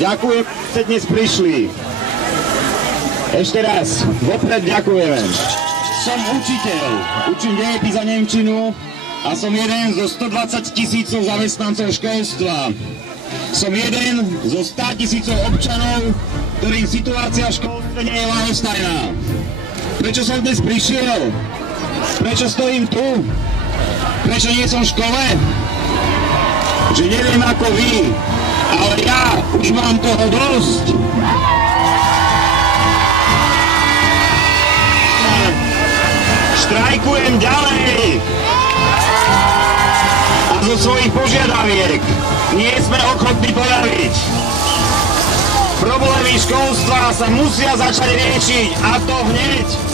Ďakujem, že ste dnes prišli. Ešte raz, vopred ďakujem. Som učiteľ, učím dejepis a nemčinu a som jeden zo 120 000 zamestnancov školstva. Som jeden zo 100 000 občanov, ktorým situácia v školstve nie je ľahostajná. Prečo som dnes prišiel? Prečo stojím tu? Prečo nie som v škole? Že neviem ako vy, ale ja už mám toho dosť. Štrajkujem ďalej. A zo svojich požiadaviek nie sme ochotní pojaviť. Problémy školstva sa musia začať riešiť, a to hneď.